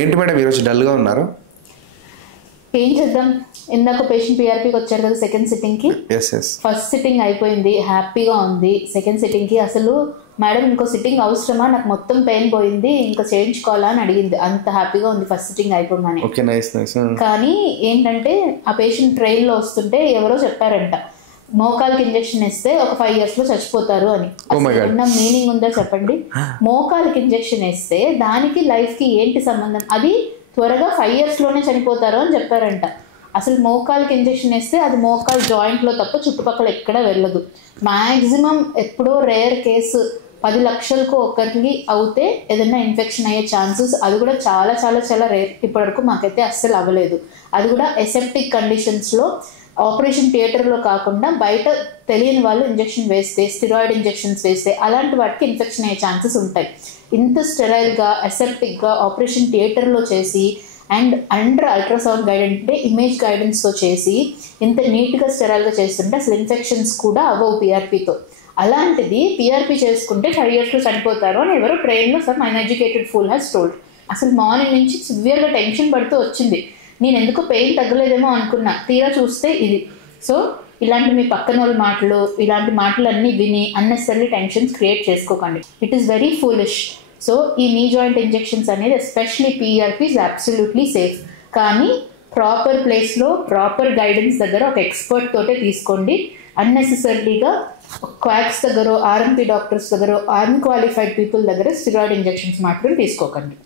ఏంటి మేడం ఈరోజు డల్గా ఉన్నారు? ఏం చేద్దాం, ఇందాక పేషెంట్ పిఆర్పీకి వచ్చారు కదా సెకండ్ సిట్టింగ్కి. ఫస్ట్ సిట్టింగ్ అయిపోయింది, హ్యాపీగా ఉంది. సెకండ్ సిట్టింగ్కి అసలు మేడం ఇంకో సిట్టింగ్ అవసరమా, నాకు మొత్తం పెయిన్ పోయింది ఇంకా చేయించుకోవాలా అని అడిగింది. అంత హ్యాపీగా ఉంది ఫస్ట్ సిట్టింగ్ అయిపోగానే. కానీ ఏంటంటే ఆ పేషెంట్ ట్రైన్లో వస్తుంటే ఎవరో చెప్పారంట మోకాలకి ఇంజెక్షన్ ఇస్తే ఒక 5 years లో చచ్చిపోతారు అని. ఉన్న మీనింగ్ ఉందో చెప్పండి? మోకాలకి ఇంజెక్షన్ ఇస్తే దానికి లైఫ్కి ఏంటి సంబంధం? అది త్వరగా 5 years లోనే చనిపోతారు అని చెప్పారంట. అసలు మోకాలకి ఇంజెక్షన్ వేస్తే అది మోకాల్ జాయింట్లో తప్ప చుట్టుపక్కల ఎక్కడ వెళ్ళదు. మ్యాక్సిమం ఎప్పుడో రేర్ కేసు 10 లక్షలకు ఒకరికి అవుతే ఏదైనా ఇన్ఫెక్షన్ అయ్యే ఛాన్సెస్, అది కూడా చాలా చాలా చాలా రేర్. ఇప్పటివరకు మాకైతే అస్సలు అవ్వలేదు. అది కూడా ఎసెప్టిక్ కండిషన్స్లో, ఆపరేషన్ థియేటర్లో కాకుండా బయట తెలియని వాళ్ళు ఇంజెక్షన్ వేస్తే, స్టిరాయిడ్ ఇంజెక్షన్స్ వేస్తే అలాంటి వాటికి ఇన్ఫెక్షన్ అయ్యే ఛాన్సెస్ ఉంటాయి. ఇంత స్టెరైల్గా అసెప్టిక్గా ఆపరేషన్ థియేటర్లో చేసి అండ్ అండర్ అల్ట్రాసౌండ్ గైడెన్స్ అంటే ఇమేజ్ గైడెన్స్తో చేసి ఇంత నీట్గా స్టెరైల్గా చేస్తుంటే అసలు ఇన్ఫెక్షన్స్ కూడా అవ్వవు పిఆర్పీతో. అలాంటిది పిఆర్పీ చేసుకుంటే 5 years చనిపోతారు అని ఎవరో ట్రైన్లో some uneducated fool has told. అసలు మార్నింగ్ నుంచి సివియర్గా టెన్షన్ పడుతూ వచ్చింది. నేను ఎందుకో పెయిన్ తగ్గలేదేమో అనుకున్నా, తీరా చూస్తే ఇది. సో ఇలాంటి మీ పక్కన వాళ్ళ మాటలు, ఇలాంటి మాటలన్నీ విని అన్నెసరీ టెన్షన్స్ క్రియేట్ చేసుకోకండి. It is very foolish. So ఈ నీ జాయింట్ ఇంజెక్షన్స్ అనేది especially PRP is absolutely safe. కానీ ప్రాపర్ ప్లేస్లో ప్రాపర్ గైడెన్స్ దగ్గర ఒక ఎక్స్పర్ట్ తోటే తీసుకోండి. అన్నెసెసరీగా క్వాక్స్ దగ్గర, ఆర్ఎంపీ డాక్టర్స్ దగ్గర, అన్క్వాలిఫైడ్ పీపుల్ దగ్గర స్టిరాయిడ్ ఇంజెక్షన్స్ మాత్రం తీసుకోకండి.